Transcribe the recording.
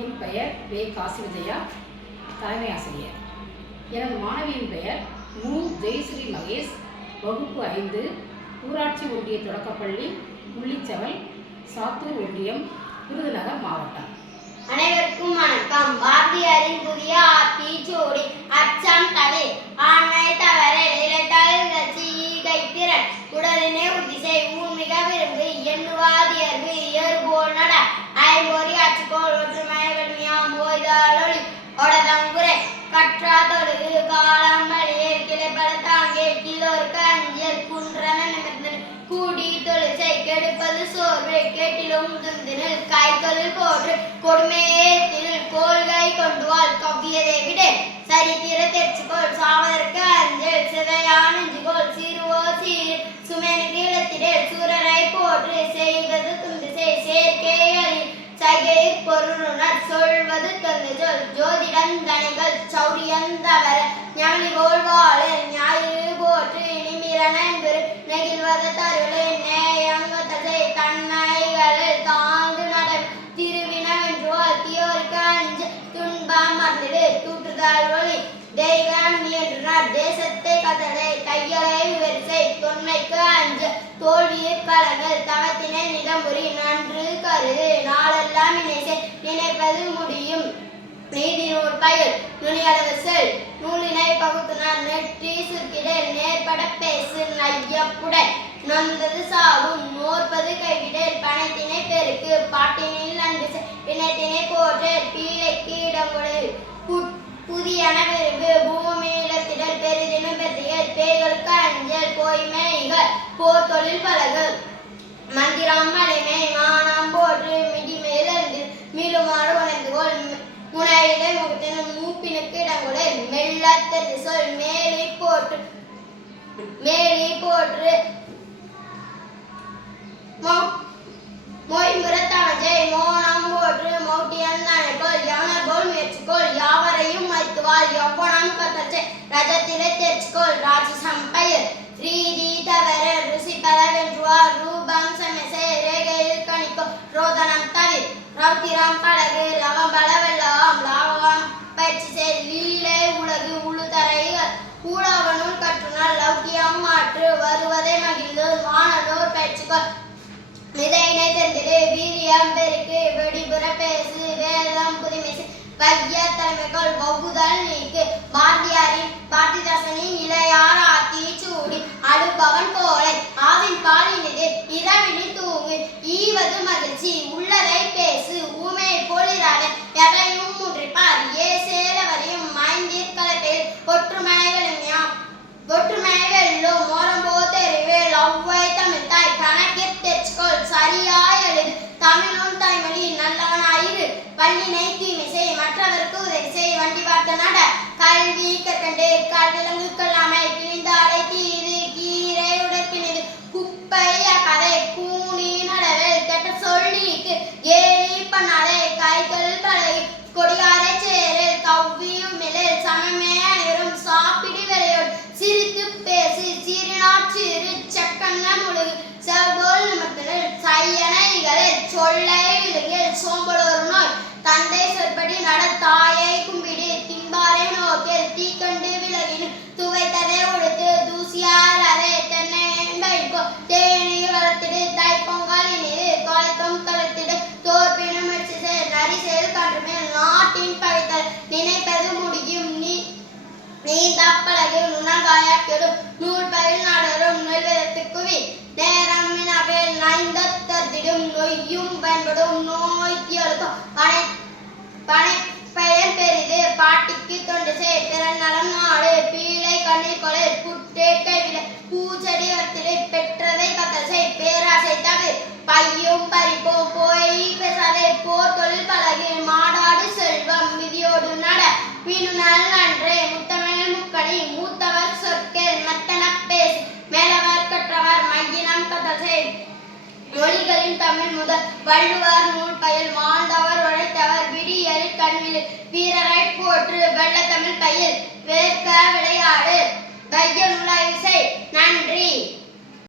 என் பெயர் வே. காசி விஜயா, தலைமை ஆசிரியர். எனது மாணவியின் பெயர் மு. ஜெயஸ்ரீ மகேஷ், வகுப்பு 5, ஊராட்சி ஒன்றிய தொடக்கப்பள்ளி, முள்ளிச்சவல், சாத்தூர் ஒன்றியம், விருதுநகர் மாவட்டம். அனைவருக்கும் வணக்கம். பாரதியாரின் புதிய ஆத்திச்சூடி அச்சம் தவிர ஆண்மை தவற இலட்டல்கட்சி ஈகை திறன் உடலினை உதிசை ஊர்மிக விரும்பு எண்ணுவாதியர்வு ஏறுபோல் நட ஐம்பொறி அச்சுக்கோள் ஒற்றுமை வலிமையாம் ஓய்தாளொளி ஒடதங்குறை கற்றாதொடு காலம் வழியில் கிளைப்பட தாங்கே கிலோருக்கு அஞ்சியல் குன்றன நிமிர்ந்தன கூடி தொழிற்சை கெடுப்பது சோர்வு கேட்டிலும் துந்தினில் கைத்தொழில் போன்று கொடுமையேத்தில் கோள்கை கொண்டுவாள் கவ்வியதை விட சரித்திர தெற்சிக்கோள் சாவதற்கு அஞ்சல் சிதையான நெஞ்சுகோள் சீருவோ சீர் சுமேனுக்கு இழத்திடல் சூரரை போன்று செய்வது துந்திசை சேர்க்கை அழி சைகை பொருளுணர் சொல்வது தொந்து சொல் ஜோதிடந்தனைகள் சௌரியந்தவர ஞானி போல் வாழ ஞாயிறு போற்று நிமிரன பெரு நெகிழ்வத தருளே நேயங்கத்தை தன்னைகளில் தாங்கு நட திருவினவென்றுவாள் தியோருக்கு அஞ்சு துன்பம் மறந்திடு தூற்றுதல் ஒளி தெய்வம் என்றார் தேசத்தை கதலை தையலை வரிசை தொன்மைக்கு அஞ்சு தோல்வியில் கலங்கள் தவத்தினை நிலம்புரி நன்று கருது நாளெல்லாம் இணைசை நினைப்பது முடியும் நீதி நூல் பயில் நுனியளவு செல் நூலினை பகுத்துனார் நெற்றி சுற்கிடல் நேர்பட பேசு நையப்புடல் நொந்தது சாவும் நோற்பது கைவிடல் பணத்தினை பெருக்கு பாட்டினில் நன்று பிணத்தினை போற்ற பீழைக்கு இடங்கொடு புதியன விரும்பு பூமியிடத்திடல் பெரிதினும் பெற்றியல் பேய்களுக்கு அஞ்சல் போய்மைகள் போர் தொழில் பழகு மந்திரம் மலைமை மானம் போற்று மிடிமேலிருந்து மீளுமாறு உணர்ந்துகொள் முனையிலே முகத்தினும் மூப்பினுக்கு இடங்கொடு மெல்லத்தது சொல் மேலி போற்று மொய்புறத்தவஞ்சை மோனம் போற்று மௌட்டியந்தானைக்கோள் யவனர் போல் முயற்சிக்கோள் யாவரையும் மைத்துவாள் யவ்வனம் கத்தச்சை ரஜத்திலே தேர்ச்சிக்கோள் ராஜசம் பயிர் ரீதி தவற ருசி பலவென்றுவார் ரூபம் சமசை ரேகையில் கணிக்கோ ரோதனம் தவிர் ரவுத்திரம் பழகு லவம் பலவெல்லாம் லாவகம் பயிற்சி செய் லீலை உலகு உழுதரைகள் ஊடகனுள் கற்றுனால் லௌக்கியம் மாற்று வருவதை மகிழ்ந்து வானலோர் பயிற்சிக்கோள் மிதையினை தெரிந்திடு வீரியம் பெருக்கு வெடிபுற பேசு வேதம் புதுமைசு வைய தலைமைகள் வகுதல் நீக்கு பாரதிதாசனின் இளையார் ஆத்திச்சூடி அழுபவன் போலை ஆவின் பாலினது இரவினில் தூங்கு ஈவது மகிழ்ச்சி உள்ளதை பேசு ஊமையை போலிராத எவையும் முன்றிப்பார் ஏ சேலவரையும் மைந்தீர் கலப்பையில் ஒற்றுமை வெல்லும் மோரம்போ தெரிவேல் ஒவ்வை தமிழ் தாய் கணக்கிற் தெற்கொள் சரியாய் எழுது தமிழும் தாய்மொழி நல்லவனாயிரு வள்ளினை தீமிசை மற்றவருக்கு உதவி செய் வண்டி பார்த்த நட கல்வி கற்கண்டு கல்விலங்கு கொள்ளாமை கிழிந்தாடை தீது கீரை உடற்கினது குப்பைய கதை கூணி நடவில் கெட்ட சொல்லிக்கு ஏறி பண்ணாலே கைகள் பழகி கொடியாரை சேரில் கவ்வியும் மிளில் சமமே அனைவரும் சாப்பிடு விளையோடு சிரித்து பேசி சீரினாச்சிறு செக்கண்ண முழுகு செவ்வோல் நிமிர்த்தலில் சையனைகளில் சொல்லை விழுகில் சோம்பலோர் நோய் தந்தை சொற்படி நட தாயை கும்பிடு திம்பாரை நோக்கில் தீக்கண்டு விலகினு துவைத்ததை உடுத்து தூசியால் அதை தென்னைக்கோ தேனி வளர்த்திடு தைப்பொங்கல் இனிது தொலைக்கும் தளர்த்திடு தோற்பினும் முயற்சி செய் நரி செயல் கன்றுமேல் நாட்டின் பகைத்தல் நினைப்பது முடியும் நீ தப்பழகு நுணங்காய கெடும் நூல் பயில் நடரும் நெல்வதற்கு குவி நேரம் வினாவில் நைந்தத்திடும் நொய்யும் பயன்படும் நோய்த்தியலுக்கும் பனைப்பெயர் பெரிது பாட்டிக்கு தொண்டு செய் பிறன் நலம் நாடு பீழை கண்ணில் கொலை புட்டேட்டை விட பூச்செடி வர்த்திடை பெற்றதை கத்தல் செய் பேராசை தவிர பையும் பறிப்போம் போய் பேசாதே போர் தொழில் பழகு மாடாடு செல்வம் விதியோடு நட மீனுநல் நன்றே முத்தமிழ் முக்கணி மூத்தவர் சொற்கள் மத்தன பேசி மேலவர் கற்றவர் மையினம் கதசை மொழிகளின் தமிழ் முதல் வள்ளுவர் நூல் பயில் வாழ்ந்தவர் உழைத்தவர் விடியல் கண்ணில் வீரரை போற்று வெள்ள தமிழ் பயில் வேர்க்க விளையாடு வைய நூலாய்வு செய். நன்றி.